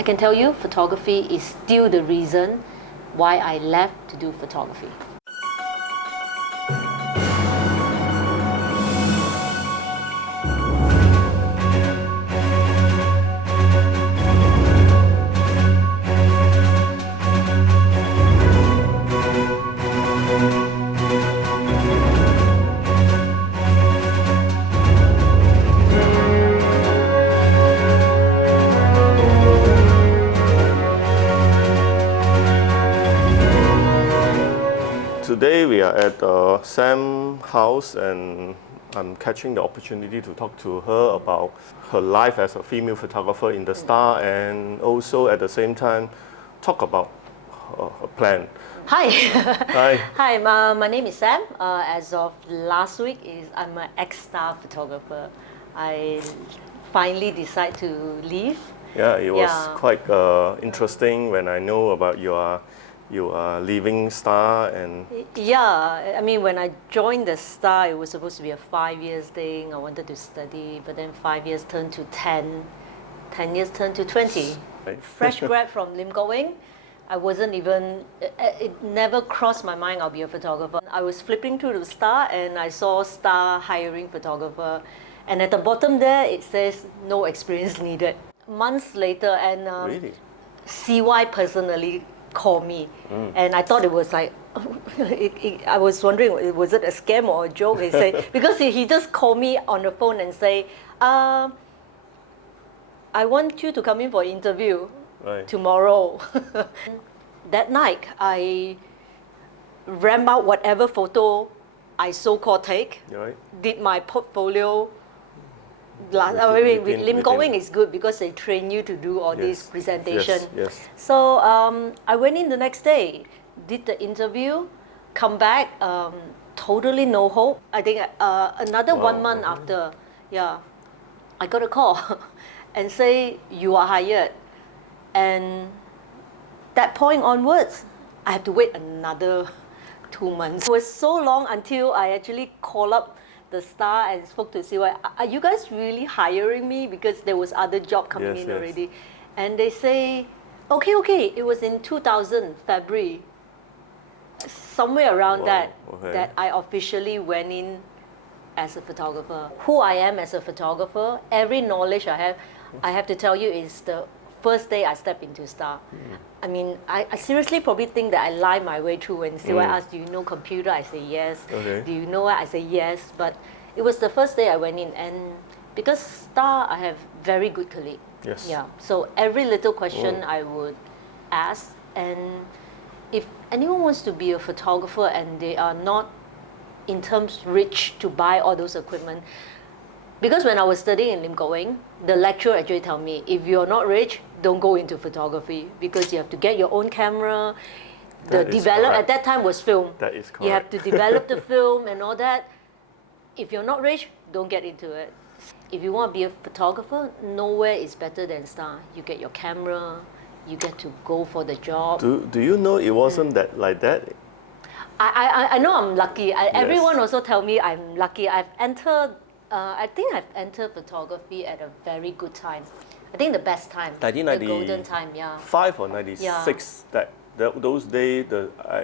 I can tell you, photography is still the reason why I left to do photography. Today we are at Sam's house, and I'm catching the opportunity to talk to her about her life as a female photographer in the Star, and also at the same time talk about her plan. Hi. Hi. Hi, my name is Sam. As of last week, I'm an ex-Star photographer. I finally decided to leave. Yeah, it was quite interesting when I know about you are leaving Star. And yeah, I mean, when I joined the Star, it was supposed to be a 5 years thing. I wanted to study, but then 5 years turned to 10, 10 years turned to 20. Right. Fresh grad from Lim Kok Wing. I wasn't even, it never crossed my mind I'll be a photographer. I was flipping through the Star and I saw Star hiring photographer. And at the bottom there, it says no experience needed. Months later, and really? CY personally called me, and I thought it was like, I was wondering, was it a scam or a joke? He said, because he just called me on the phone and say, I want you to come in for an interview tomorrow. That night, I ran out whatever photo I so-called take, did my portfolio. With Lim Kok Wing is good because they train you to do all this presentation. Yes. So I went in the next day, did the interview, come back, totally no hope. I think another 1 month after, I got a call and say, you are hired. And that point onwards, I have to wait another 2 months. It was so long until I actually called up the Star and spoke to CY. Are you guys really hiring me? Because there was other job coming in already. And they say, okay. It was in 2000, February, somewhere around that I officially went in as a photographer. Who I am as a photographer, every knowledge I have to tell you, is the first day I stepped into Star. I mean, I seriously probably think that I lied my way through. When CY asked, do you know computer? I say yes. Do you know what? I say yes. But it was the first day I went in, and because Star, I have very good colleagues. Yes. Yeah. So every little question I would ask, and if anyone wants to be a photographer and they are not in terms rich to buy all those equipment, because when I was studying in Lim Kok Wing, the lecturer actually told me, if you're not rich, don't go into photography, because you have to get your own camera. At that time was film. That is correct. You have to develop the film and all that. If you're not rich, don't get into it. If you want to be a photographer, nowhere is better than Star. You get your camera, you get to go for the job. Do you know it wasn't that like that? I know I'm lucky. Everyone also tell me I'm lucky. I think I've entered photography at a very good time. I think the best time, the golden time, 5 or 96, those days,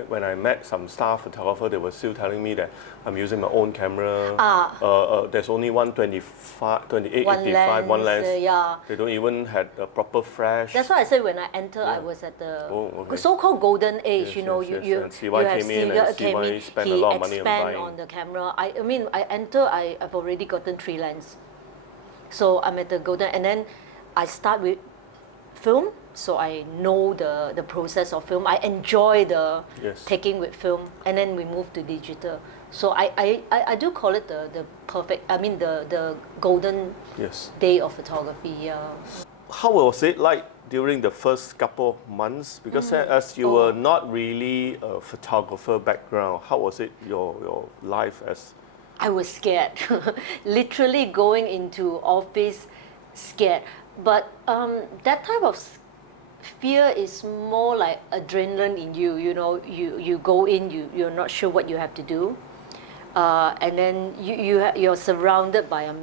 when I met some Star photographer, they were still telling me that I'm using my own camera. There's only 28-85, one lens. They don't even have a proper flash. That's why I say when I entered, I was at the so-called golden age. You have CY came in, and CY spent a lot of money on buying. On the camera. I mean, I enter, I've already gotten 3 lenses. So I'm at the golden, and then I start with film, so I know the process of film. I enjoy the taking with film, and then we move to digital. So I do call it the perfect, I mean the golden day of photography. How was it like during the first couple of months? Because as you were not really a photographer background, how was it your life as? I was scared, literally going into office scared. But that type of fear is more like adrenaline in you. You know, you go in, you're not sure what you have to do, and then you're surrounded by a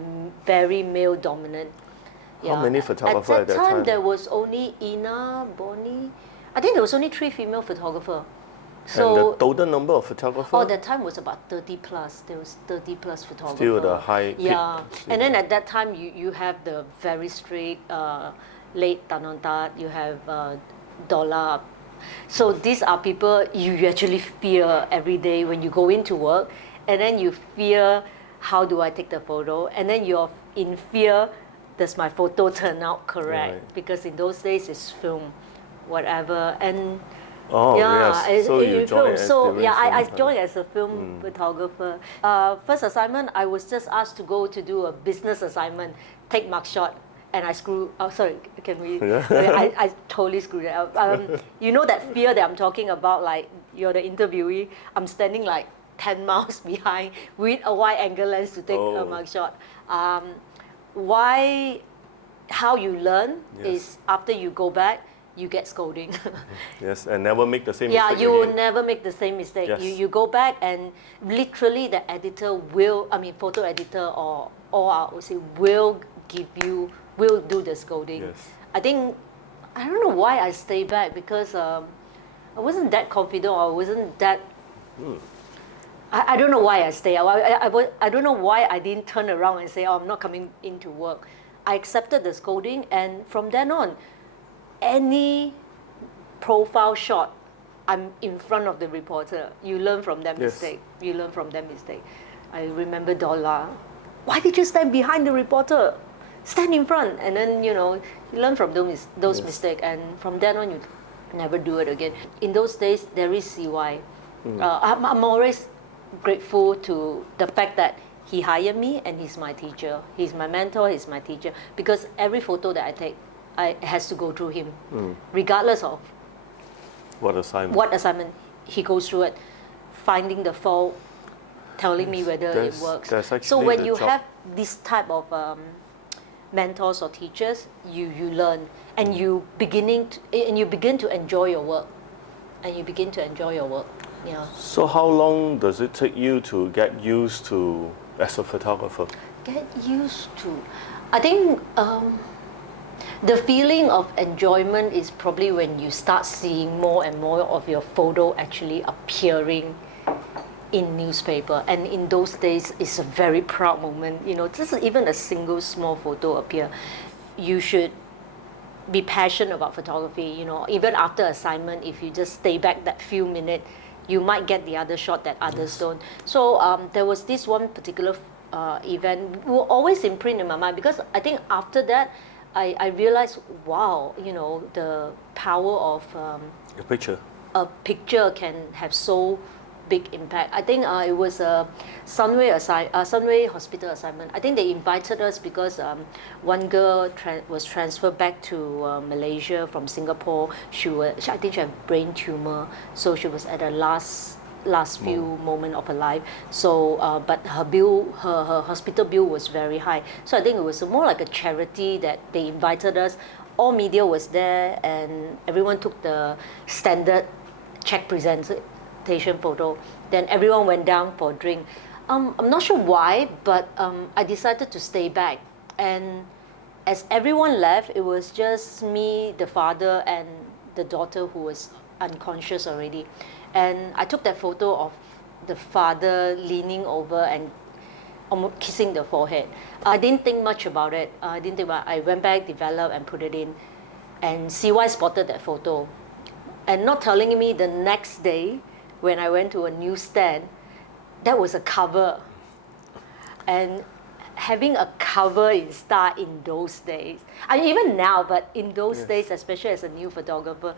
very male-dominant How many photographers at that time? There was only Ina, Bonnie. I think there was only 3 female photographers. So, and the total number of photographers? Oh, that time was about 30 plus. There was 30 plus photographers. Still the high peak. Yeah. And then at that time, you have the very strict late Tanontat, you have Dollar. So these are people you actually fear every day when you go into work. And then you fear, how do I take the photo? And then you're in fear, does my photo turn out correct? Right. Because in those days, it's film, whatever. And Oh, yeah, yes. So you joined as I joined as a film photographer. First assignment, I was just asked to go to do a business assignment, take mugshot, and I screwed. Oh, sorry, can we? Yeah. I totally screwed it up. You know that fear that I'm talking about, like you're the interviewee. I'm standing like 10 miles behind with a wide angle lens to take a mugshot. How you learn is after you go back, you get scolding. Yes, and never make the same yeah, mistake you will again. never make the same mistake. Yes. You go back and literally the editor will, photo editor or I would say will do the scolding. Yes. I think, I don't know why I stay back because I wasn't that confident or I wasn't that, I don't know why I stay. I don't know why I didn't turn around and say, oh, I'm not coming into work. I accepted the scolding, and from then on, any profile shot, I'm in front of the reporter. You learn from their mistake. You learn from their mistake. I remember Dollar. Why did you stand behind the reporter? Stand in front. And then, you learn from those mistakes. And from then on, you never do it again. In those days, there is CY. I'm always grateful to the fact that he hired me and he's my teacher. He's my mentor, he's my teacher. Because every photo that I take, it has to go through him, regardless of what assignment. He goes through it, finding the fault, telling me whether it works. So when you have this type of mentors or teachers, you learn, and you begin to enjoy your work, Yeah. So how long does it take you to get used to as a photographer? Get used to, I think. The feeling of enjoyment is probably when you start seeing more and more of your photo actually appearing in newspaper. And in those days, it's a very proud moment. Just even a single small photo appear. You should be passionate about photography. Even after assignment, if you just stay back that few minutes, you might get the other shot that others don't. So there was this one particular event will always imprint in my mind, because I think after that, I realized, wow, the power of A picture. A picture can have so big impact. I think it was a Sunway Hospital assignment. I think they invited us because one girl was transferred back to Malaysia from Singapore. I think she had brain tumor, so she was at the last few moment of her life. So, but her hospital bill was very high. So I think it was more like a charity that they invited us. All media was there, and everyone took the standard check presentation photo. Then everyone went down for a drink. I'm not sure why, but I decided to stay back. And as everyone left, it was just me, the father, and the daughter who was unconscious already. And I took that photo of the father leaning over and almost kissing the forehead. I didn't think much about it. I went back, developed, and put it in. And CY spotted that photo. And not telling me the next day, when I went to a newsstand, that was a cover. And having a cover in Star in those days, even now, but in those days, especially as a new photographer,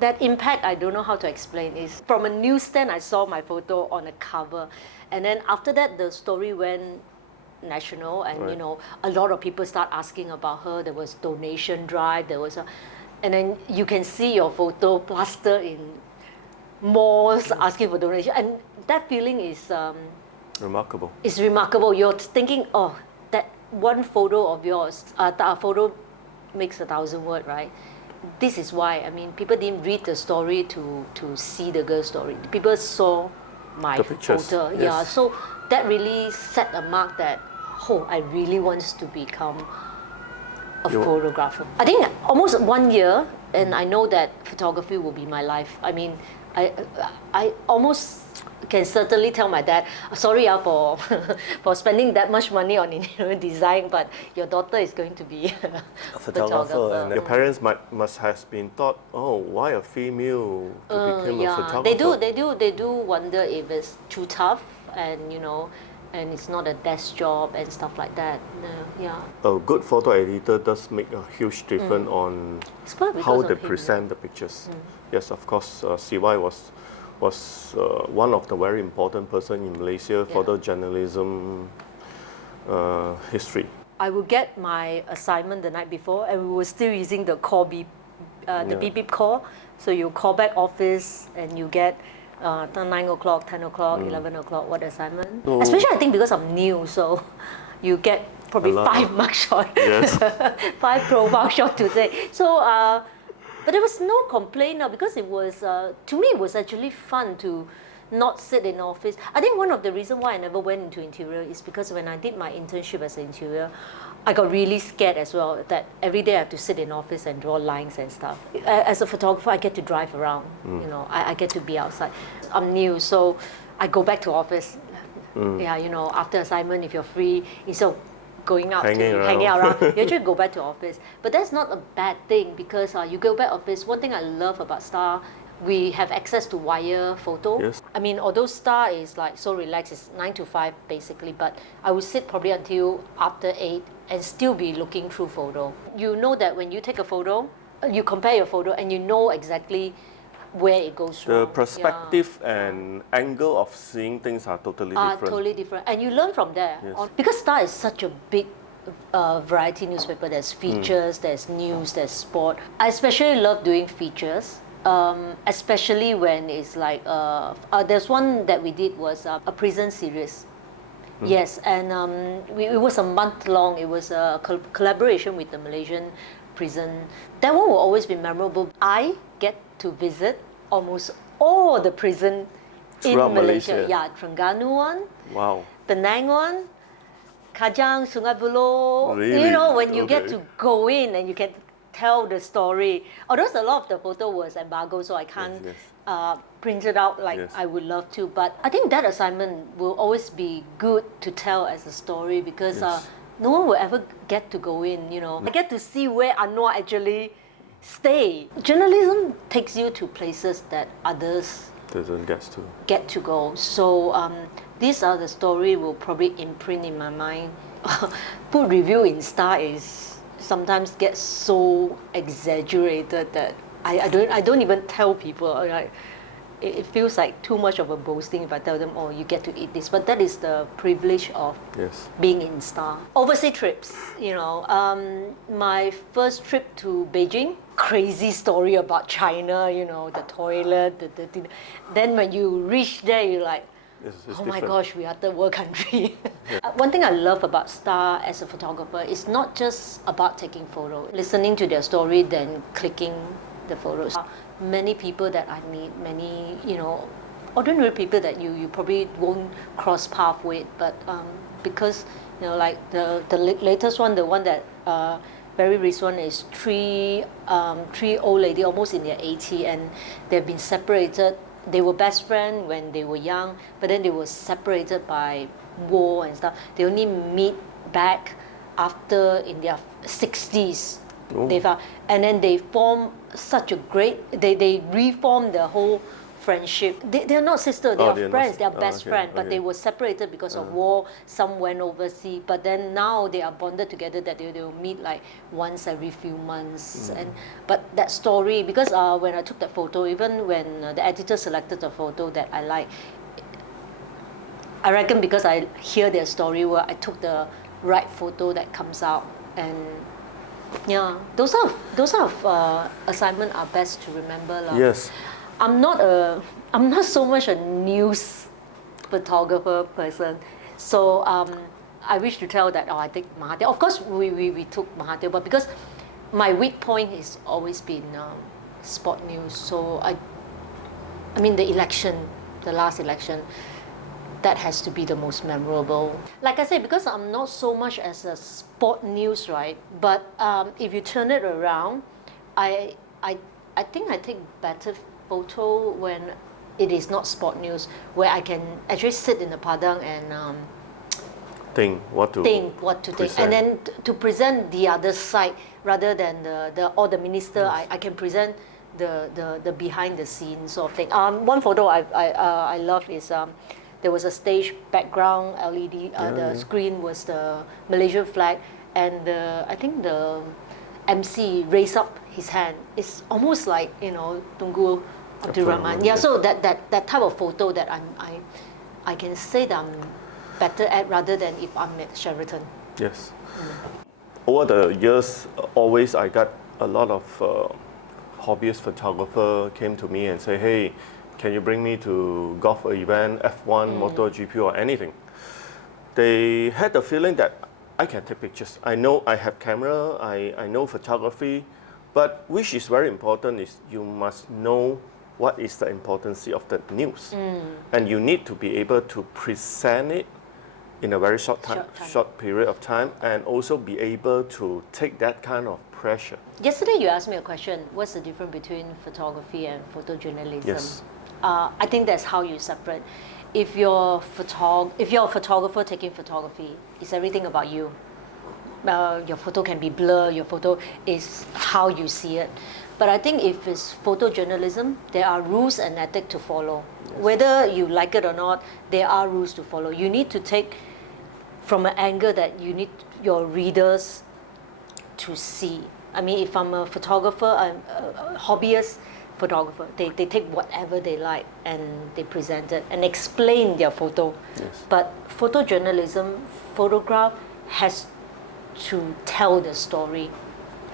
that impact, I don't know how to explain. Is from a newsstand, I saw my photo on a cover. And then after that, the story went national, and a lot of people start asking about her. There was donation drive, and then you can see your photo plastered in malls asking for donation. And that feeling is remarkable. It's remarkable. You're thinking, oh, that one photo of yours, a photo makes 1,000 words, right? This is why, people didn't read the story to see the girl's story. People saw my photo. Yes. Yeah, so that really set a mark that, I really want to become a photographer. I think almost 1 year, and I know that photography will be my life. I mean, I almost can certainly tell my dad, sorry for for spending that much money on interior design, but your daughter is going to be a photographer. And your parents must have been thought, oh, why a female to become a photographer? They do wonder if it's too tough, and and it's not a desk job and stuff like that. A good photo editor does make a huge difference on how they present the pictures. Yes, of course, CY was one of the very important person in Malaysia photojournalism history. I would get my assignment the night before, and we were still using the call beep, the beep beep call. So you call back office, and you get 9 o'clock, 10 o'clock, 11 o'clock, what assignment? So, especially I think because I'm new, so you get probably 5 mugshot, yes. 5 profile shot today. So, but there was no complaint because it was, to me, it was actually fun to not sit in office. I think one of the reasons why I never went into interior is because when I did my internship as an interior, I got really scared as well that every day I have to sit in office and draw lines and stuff. As a photographer, I get to drive around. I get to be outside. I'm new, so I go back to office. After assignment, if you're free, instead of going out hanging around, you actually go back to office. But that's not a bad thing because you go back office. One thing I love about Star, we have access to wire photo. Yes. I mean, although Star is like so relaxed, it's 9 to 5 basically, but I would sit probably until after 8 and still be looking through photo. You know that when you take a photo, you compare your photo and you know exactly where it goes wrong. The perspective and angle of seeing things are totally different. Totally different. And you learn from there. Yes. Because Star is such a big variety newspaper. There's features, there's news, there's sport. I especially love doing features. Especially when it's like, there's one that we did was a prison series. Yes, and it was a month long. It was a collaboration with the Malaysian prison. That one will always be memorable. I get to visit almost all the prison throughout in Malaysia. Malaysia. Yeah, Terengganu one, Wow. Penang one, Kajang, Sungai Buloh. Really? When you get to go in and you can tell the story. Although a lot of the photo was embargoed, so I can't print it out like I would love to. But I think that assignment will always be good to tell as a story because no one will ever get to go in. I get to see where Anwar actually stay. Journalism takes you to places that others doesn't get to go. So these are the story will probably imprint in my mind. Put review in Star is sometimes gets so exaggerated that I don't even tell people. It feels like too much of a boasting if I tell them, oh, you get to eat this. But that is the privilege of being in Star. Overseas trips, my first trip to Beijing, crazy story about China, the toilet, then when you reach there, you're like, oh my gosh, we are third world country. One thing I love about Star as a photographer is not just about taking photos, listening to their story, then clicking the photos. Many people that I meet, many, ordinary people that you probably won't cross path with, but because, like the latest one, the one that very recent one is three old lady, almost in their 80s, and they've been separated. They were best friends when they were young, but then they were separated by war and stuff. They only meet back after in their 60s. And then they form such a great, they reform the whole friendship. They're not sisters, they are friends, they are best friends, but they were separated because of war. Some went overseas, but then now they are bonded together that they will meet like once every few months. But that story, because when I took that photo, even when the editor selected the photo that I like, I reckon because I hear their story where I took the right photo that comes out. And yeah, those are assignments are best to remember. Yes. I'm not so much a news photographer person, so I wish to tell that I take Mahathir. Of course, we took Mahathir, but because my weak point has always been sport news. So I mean the last election, that has to be the most memorable. Like I said, because I'm not so much as a sport news, right? But if you turn it around, I think I take better photo when it is not sport news, where I can actually sit in the padang and think what to think, and then to present the other side rather than the minister. Yes. I can present the behind the scenes sort of thing. One photo I love is there was a stage background LED. The screen was the Malaysian flag, and I think the MC raised up his hand. It's almost like Tunku Abdul Rahman. Yeah, so that type of photo that I can say that I'm better at rather than if I'm at Sheraton. Yes. Over the years, always I got a lot of hobbyist photographer came to me and say, hey, can you bring me to golf event, F1, MotoGP or anything? They had the feeling that I can take pictures. I know I have camera, I know photography, but which is very important is you must know what is the importance of the news. And you need to be able to present it in a very short period of time, and also be able to take that kind of pressure. Yesterday you asked me a question, what's the difference between photography and photojournalism? Yes. I think that's how you separate. If you're a photographer taking photography, it's everything about you. Your photo can be blurred, your photo is how you see it. But I think if it's photojournalism, there are rules and ethics to follow. Yes. Whether you like it or not, there are rules to follow. You need to take from an angle that you need your readers to see. I mean, if I'm a photographer, I'm a hobbyist photographer, they take whatever they like and they present it and explain their photo. Yes. But photojournalism, photograph has to tell the story.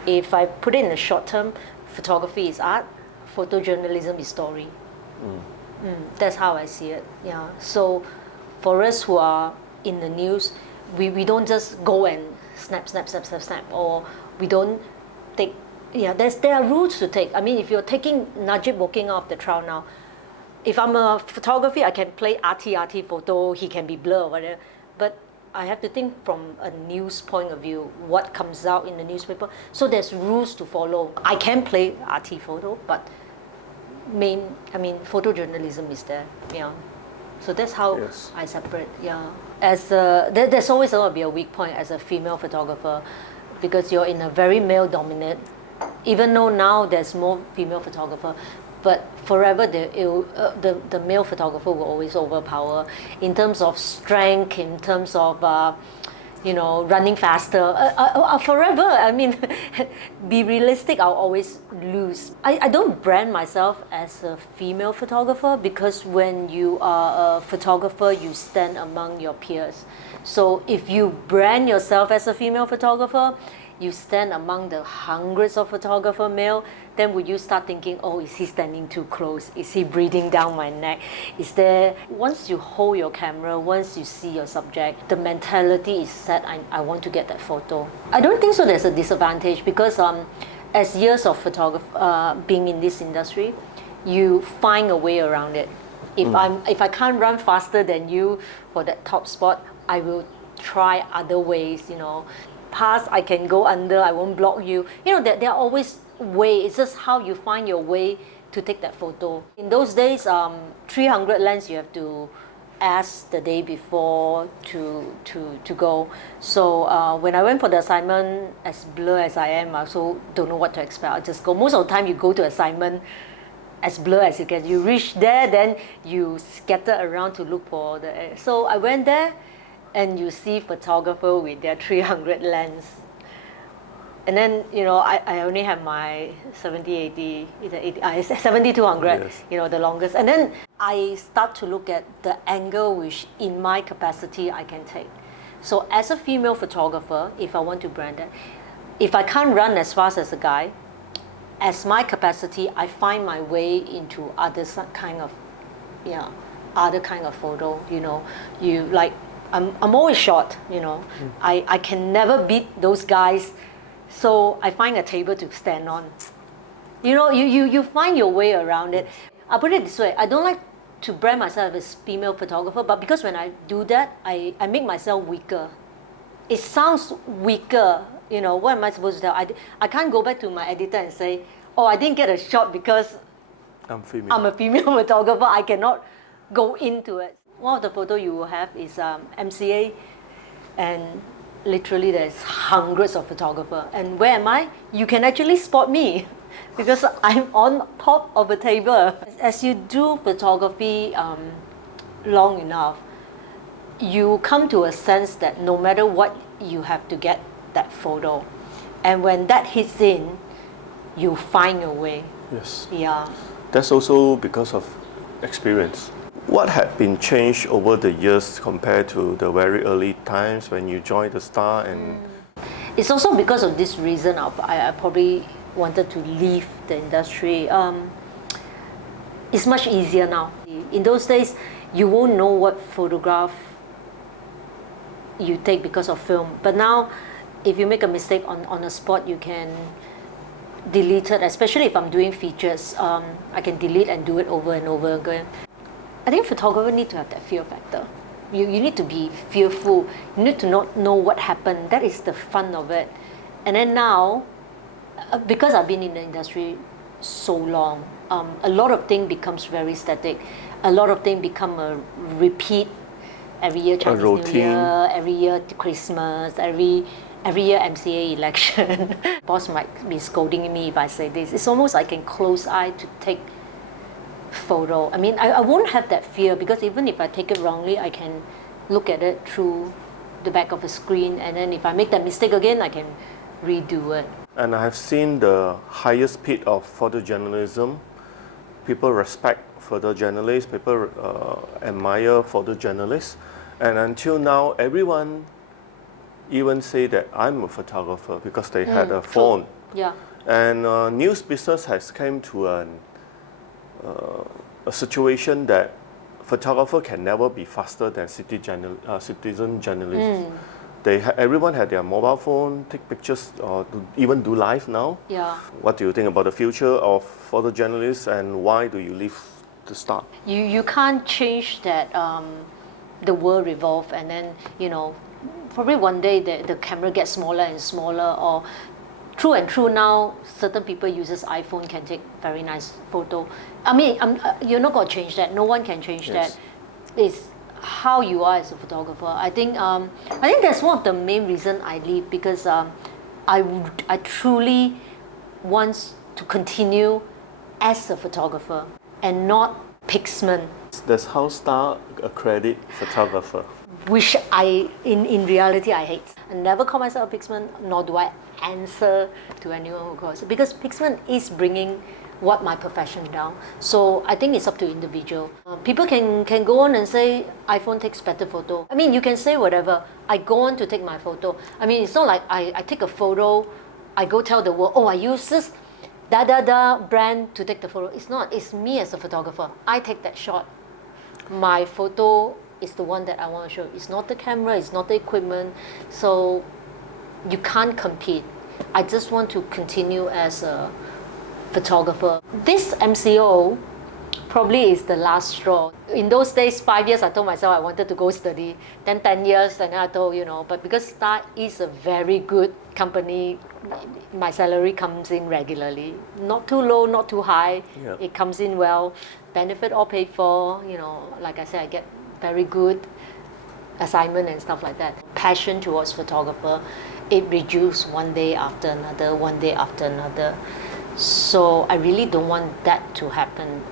If I put it in the short term, photography is art, photojournalism is story. That's how I see it. Yeah. So for us who are in the news, we don't just go and snap, or we don't take. Yeah, there are rules to take. I mean, if you're taking Najib walking off the trail now, if I'm a photography, I can play arty photo, he can be blurred or whatever. But I have to think from a news point of view, what comes out in the newspaper. So there's rules to follow. I can play arty photo, but photojournalism is there. Yeah. So that's how I separate. Yeah. There's always going to be a weak point as a female photographer, because you're in a very male-dominant. Even though now there's more female photographer, but forever the male photographer will always overpower in terms of strength, in terms of running faster. Forever, I mean, be realistic, I'll always lose. I don't brand myself as a female photographer, because when you are a photographer, you stand among your peers. So if you brand yourself as a female photographer, you stand among the hundreds of photographer male, then would you start thinking, oh, is he standing too close? Is he breathing down my neck? Once you hold your camera, once you see your subject, the mentality is set, I want to get that photo. I don't think so there's a disadvantage, because as years of being in this industry, you find a way around it. If I can't run faster than you for that top spot, I will try other ways, Past, I can go under, I won't block you. There are always ways. It's just how you find your way to take that photo. In those days, 300 lens you have to ask the day before to go. So when I went for the assignment, as blur as I am, I also don't know what to expect. I just go. Most of the time, you go to assignment as blur as you can. You reach there, then you scatter around to look for the. So I went there, and you see photographer with their 300 lens. And then, I only have my 70-80, 70-200, yes. The longest. And then I start to look at the angle which in my capacity I can take. So as a female photographer, if I want to brand that, if I can't run as fast as a guy, as my capacity, I find my way into other kind of photo, I'm always short, I can never beat those guys, so I find a table to stand on. You find your way around it. I'll put it this way, I don't like to brand myself as female photographer, but because when I do that, I make myself weaker. It sounds weaker, you know, what am I supposed to tell? I can't go back to my editor and say, oh, I didn't get a shot because I'm female. I'm a female photographer. I cannot go into it. One of the photos you will have is MCA, and literally there's hundreds of photographers. And where am I? You can actually spot me because I'm on top of a table. As you do photography long enough, you come to a sense that no matter what, you have to get that photo. And when that hits in, you find a way. Yes. Yeah. That's also because of experience. What had been changed over the years compared to the very early times when you joined the Star? And it's also because of this reason I probably wanted to leave the industry. It's much easier now. In those days, you won't know what photograph you take because of film. But now, if you make a mistake on a spot, you can delete it, especially if I'm doing features. I can delete and do it over and over again. I think photographers need to have that fear factor. You need to be fearful. You need to not know what happened. That is the fun of it. And then now, because I've been in the industry so long, a lot of things becomes very static. A lot of things become a repeat. Every year Chinese New Year, every year Christmas, every year MCA election. Boss might be scolding me if I say this. It's almost like a close eye to take photo. I mean, I won't have that fear because even if I take it wrongly, I can look at it through the back of a screen, and then if I make that mistake again, I can redo it. And I have seen the highest peak of photojournalism. People respect photojournalists, people admire photojournalists, and until now, everyone even say that I'm a photographer because they had a phone. Yeah. And news business has come to a situation that photographer can never be faster than citizen journalists. Everyone had their mobile phone, take pictures, or even do live now. Yeah. What do you think about the future of photojournalists, and why do you leave the Star? You can't change that. The world revolves, and then probably one day the camera gets smaller and smaller, or true now, certain people uses iPhone can take very nice photo. I mean, you're not going to change that. No one can change that. It's how you are as a photographer. I think that's one of the main reasons I leave, because I truly want to continue as a photographer and not Pixelmon. That's how Star accredit photographer. Which in reality I hate. I never call myself a Pixelmon, nor do I answer to anyone who calls it, because Pixelmon is bringing what my profession down. So I think it's up to individual. People can go on and say iPhone takes better photo. I mean, you can say whatever. I go on to take my photo. I mean, it's not like I take a photo, I go tell the world, oh, I use this brand to take the photo. It's not. It's me as a photographer. I take that shot. My photo is the one that I want to show. It's not the camera, it's not the equipment. So you can't compete. I just want to continue as a photographer. This MCO probably is the last straw. In those days, 5 years, I told myself I wanted to go study. Then 10 years, and then I told, but because Star is a very good company, my salary comes in regularly. Not too low, not too high. Yeah. It comes in well. Benefit all paid for. Like I said, I get very good assignment and stuff like that. Passion towards photographer, it reduced one day after another, one day after another. So I really don't want that to happen.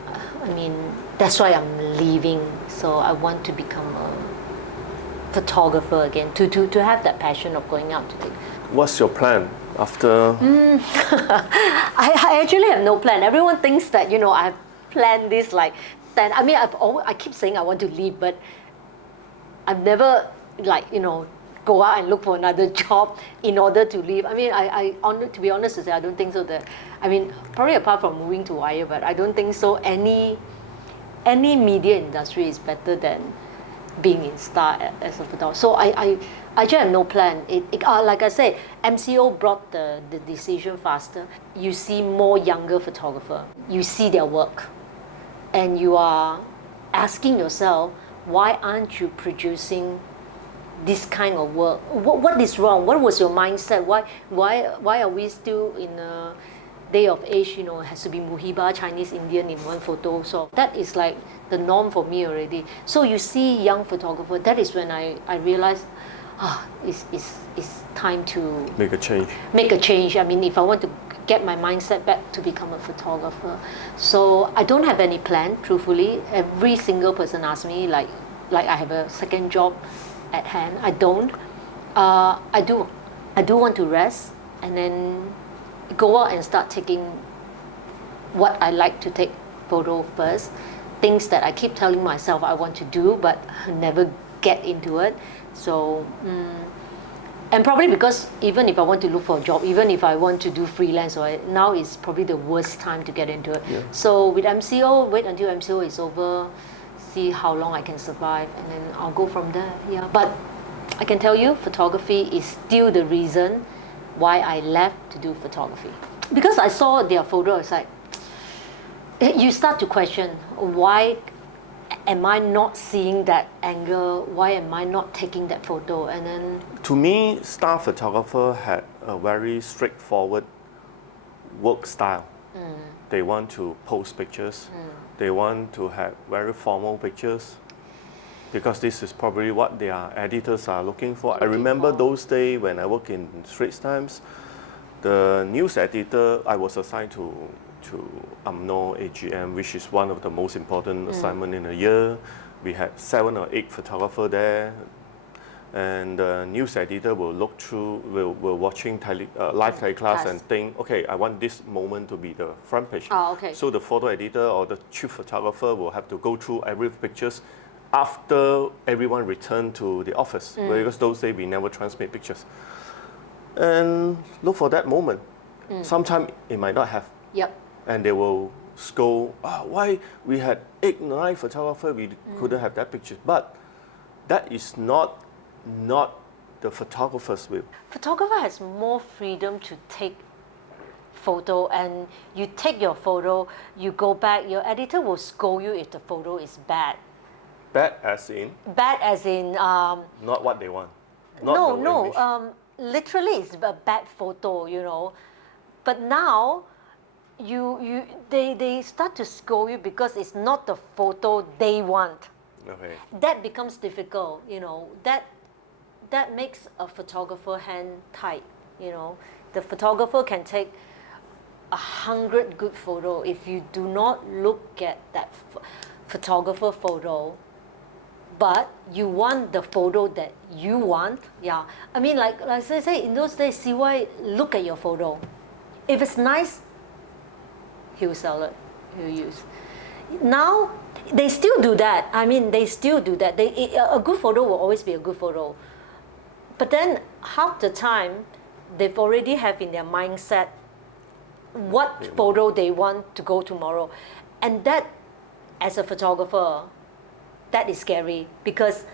I mean, that's why I'm leaving. So I want to become a photographer again, to have that passion of going out to take. What's your plan after? I actually have no plan. Everyone thinks that, I have planned this like 10. I mean, I keep saying I want to leave, but I've never go out and look for another job in order to leave. I mean, to be honest with you, I don't think so. Probably apart from moving to Wire, but I don't think so. Any media industry is better than being in Star as a photographer. So I just have no plan. Like I said, MCO brought the decision faster. You see more younger photographer. You see their work, and you are asking yourself, why aren't you producing this kind of work? What is wrong? What was your mindset? Why are we still in a day of age, it has to be Muhiba, Chinese, Indian in one photo. So that is like the norm for me already. So you see young photographer, that is when I realized, it's time to Make a change. Make a change. I mean, if I want to get my mindset back to become a photographer. So I don't have any plan, truthfully. Every single person asks me, like I have a second job at hand. I don't. I do want to rest and then go out and start taking what I like to take photo first. Things that I keep telling myself I want to do, but never get into it. So, and probably because even if I want to look for a job, even if I want to do freelance, now is probably the worst time to get into it. Yeah. So with MCO, wait until MCO is over, see how long I can survive, and then I'll go from there. Yeah. But I can tell you, photography is still the reason why I left to do photography. Because I saw their photo, it's like, you start to question, why am I not seeing that angle? Why am I not taking that photo? And then... To me, Star Photographer had a very straightforward work style. They want to post pictures. They want to have very formal pictures, because this is probably what their editors are looking for. I remember those days when I worked in Straits Times, the news editor, I was assigned to UMNO AGM, which is one of the most important assignments in a year. We had 7 or 8 photographers there, and the news editor will look through, will watching live telecast and think, okay, I want this moment to be the front page. Oh, okay. So the photo editor or the chief photographer will have to go through every pictures after everyone returned to the office, because those days we never transmit pictures. And look for that moment. Sometimes it might not have. Yep. And they will scold, why we had 8, 9 photographers, we couldn't have that picture. But that is not the photographer's will. Photographer has more freedom to take photo, and you take your photo, you go back, your editor will scold you if the photo is bad. Bad as in? Bad as in... not what they want. Literally it's a bad photo, But now, they start to scold you because it's not the photo they want. Okay. That becomes difficult, That makes a photographer hand tight, The photographer can take 100 good photo. If you do not look at that photographer photo, but you want the photo that you want, I mean, like I say, in those days, CY look at your photo. If it's nice, he will sell it, he will use. Now, they still do that. I mean, they still do that. A good photo will always be a good photo. But then, half the time, they've already have in their mindset what photo they want to go tomorrow. And that, as a photographer, that is scary, because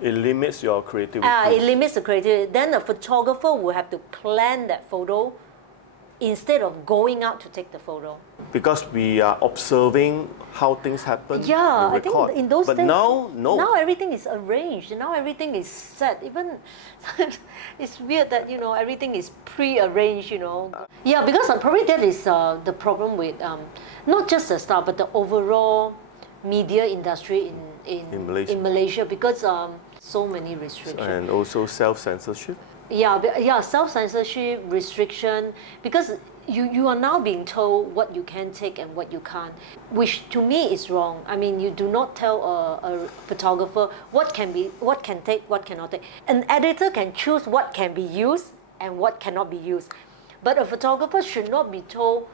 it limits your creativity. It limits the creativity. Then a photographer will have to plan that photo instead of going out to take the photo. Because we are observing how things happen. Yeah, I think in those days. But now everything is arranged. Now everything is set. Even it's weird that everything is pre-arranged. Yeah, because probably that is the problem with not just the Star, but the overall media industry in Malaysia, because so many restrictions. And also self-censorship. Yeah, self-censorship, restriction, because you are now being told what you can take and what you can't, which to me is wrong. I mean, you do not tell a photographer what can take, what cannot take. An editor can choose what can be used and what cannot be used. But a photographer should not be told,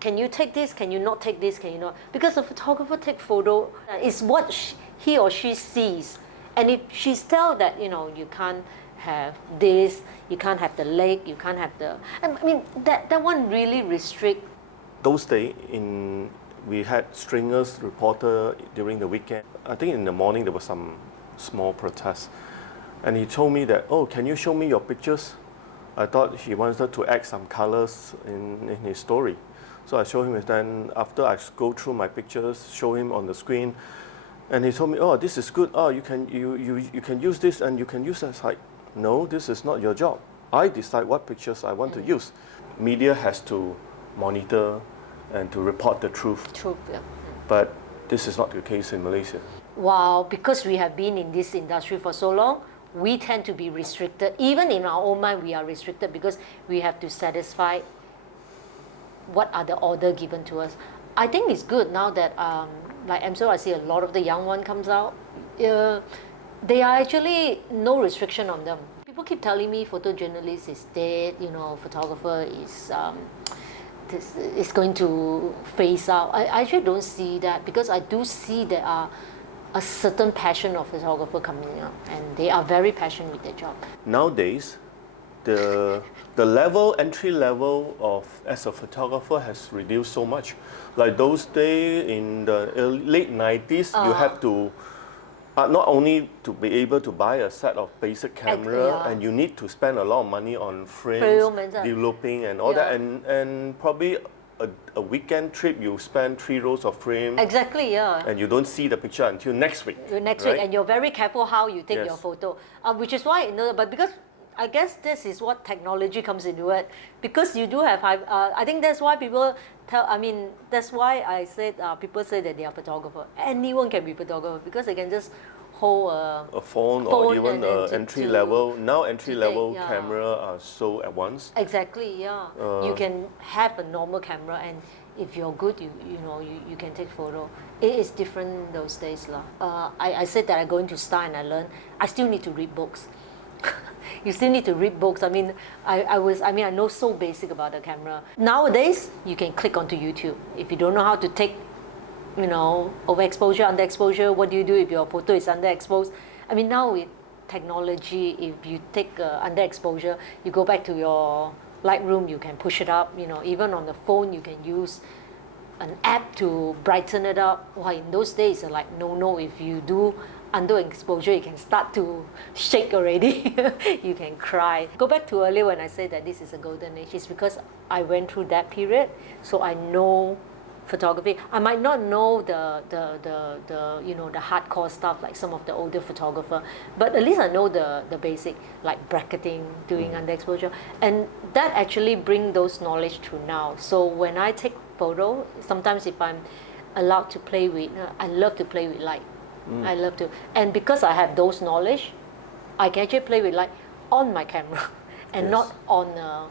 can you take this, can you not take this, can you not? Because a photographer takes photo, is what he or she sees. And if she's told that, you can't have this, you can't have the leg, you can't have the... I mean, that one really restrict. Those days, we had stringers reporter during the weekend. I think in the morning there was some small protest. And he told me that, can you show me your pictures? I thought he wanted to add some colors in his story. So I showed him, and then after I go through my pictures, show him on the screen, And he told me, oh, this is good. Oh, you can use this and you can use that. It's like, no, this is not your job. I decide what pictures I want to use. Media has to monitor and to report the truth. Truth, yeah. But this is not the case in Malaysia. Wow, because we have been in this industry for so long, we tend to be restricted. Even in our own mind, we are restricted because we have to satisfy what are the order given to us. I think it's good now that, like I see a lot of the young one comes out. They are actually no restriction on them. People keep telling me photojournalist is dead, photographer is going to phase out. I actually don't see that, because I do see there are a certain passion of photographer coming up, and they are very passionate with their job. Nowadays, the entry level of as a photographer has reduced so much. Like those days in the late 90s, you have to not only to be able to buy a set of basic camera, and you need to spend a lot of money on frames, developing and all that, and probably a weekend trip you spend 3 rows of frame. Exactly, yeah. And you don't see the picture until next week. Next week, and you're very careful how you take your photo, which is why, but because I guess this is what technology comes into it, because you do have I think that's why people that's why I said people say that they are photographer. Anyone can be photographer because they can just hold a phone or even an entry level. Now entry level camera are so advanced. Exactly, yeah. You can have a normal camera, and if you're good, you can take photo. It is different those days lah. I said that I go into Star and I learn. I still need to read books. You still need to read books. I know so basic about the camera. Nowadays, you can click onto YouTube. If you don't know how to take, overexposure, underexposure, what do you do if your photo is underexposed? Now with technology, if you take underexposure, you go back to your Lightroom, you can push it up. Even on the phone, you can use an app to brighten it up. Well, in those days, like no, if you do underexposure, you can start to shake already. You can cry. Go back to earlier when I said that this is a golden age. It's because I went through that period, so I know photography. I might not know the hardcore stuff like some of the older photographer, but at least I know the basic, like bracketing, doing underexposure, and that actually bring those knowledge to now. So when I take photo, sometimes if I'm allowed to play with, I love to play with light. I love to, and because I have those knowledge, I can actually play with light on my camera and not on a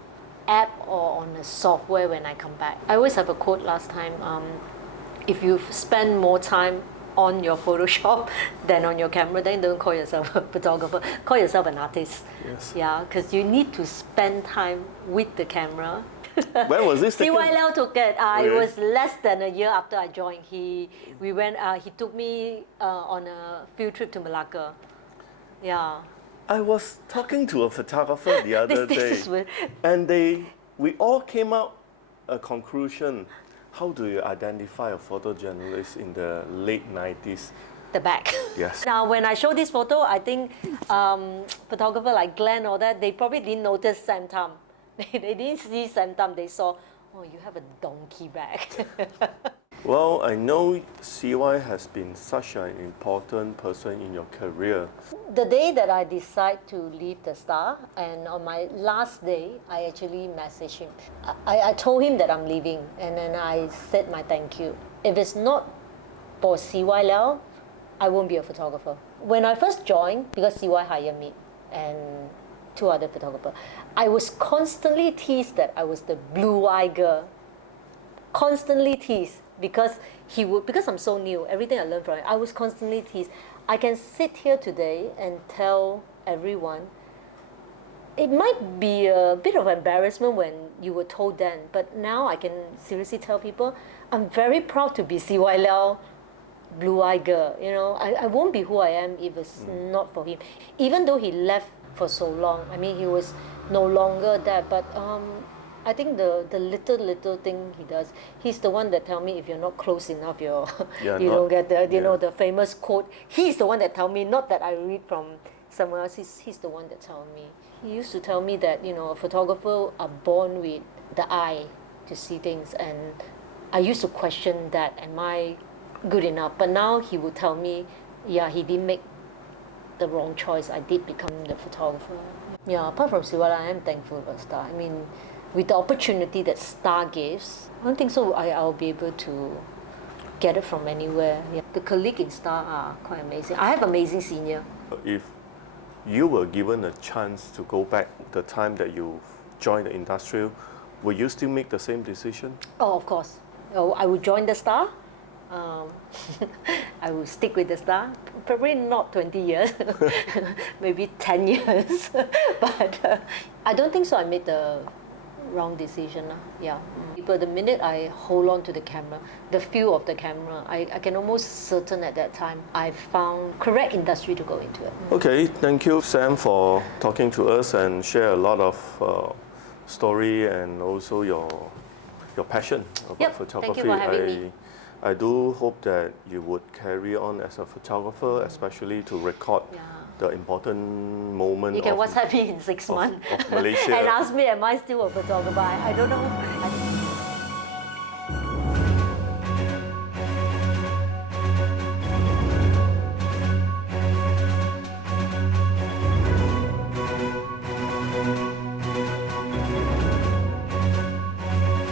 app or on a software when I come back. I always have a quote last time, if you spend more time on your Photoshop than on your camera, then don't call yourself a photographer, call yourself an artist. Yes. Yeah, because you need to spend time with the camera. When was this taken? CY Lau took it. It was less than a year after I joined. He took me on a field trip to Malacca. Yeah. I was talking to a photographer the other day, and we all came out a conclusion. How do you identify a photojournalist in the late 90s? The back. Yes. Now, when I show this photo, I think photographer like Glenn or that, they probably didn't notice Sam Tham. They didn't see Sam Tham. They saw, oh, you have a donkey back. Well, I know CY has been such an important person in your career. The day that I decide to leave the Star, and on my last day, I actually messaged him. I told him that I'm leaving, and then I said my thank you. If it's not for CY Lau, I won't be a photographer. When I first joined, because CY hired me and 2 other photographers, I was constantly teased that I was the blue-eyed girl. Constantly teased because I'm so new, everything I learned from him, I was constantly teased. I can sit here today and tell everyone, it might be a bit of embarrassment when you were told then, but now I can seriously tell people, I'm very proud to be CY Lau, blue-eyed girl. I won't be who I am if it's not for him. Even though he left for so long, he was no longer there, but I think the little thing he does, he's the one that tell me if you're not close enough, you don't get the famous quote. He's the one that tell me, not that I read from somewhere else. He's the one that tell me. He used to tell me that a photographer are born with the eye to see things, and I used to question that. Am I good enough. But now he would tell me, yeah, he didn't make the wrong choice. I did become the photographer. Yeah, apart from Siwala, I am thankful for Star. I mean, with the opportunity that Star gives, I don't think so I'll be able to get it from anywhere. Yeah. The colleagues in Star are quite amazing. I have amazing senior. If you were given a chance to go back the time that you joined the industry, will you still make the same decision? Oh, of course. Oh, I would join the Star. I will stick with the Star. Probably not 20 years, maybe 10 years. But I don't think so I made the wrong decision. Yeah. But the minute I hold on to the camera, the feel of the camera, I can almost certain at that time I found correct industry to go into it. Okay, thank you, Sam, for talking to us and share a lot of story and also your passion about Yep, photography. thank you for having me. I do hope that you would carry on as a photographer, especially to record the important moment. You can WhatsApp me in 6 months of Malaysia. and ask me, am I still a photographer? I don't know.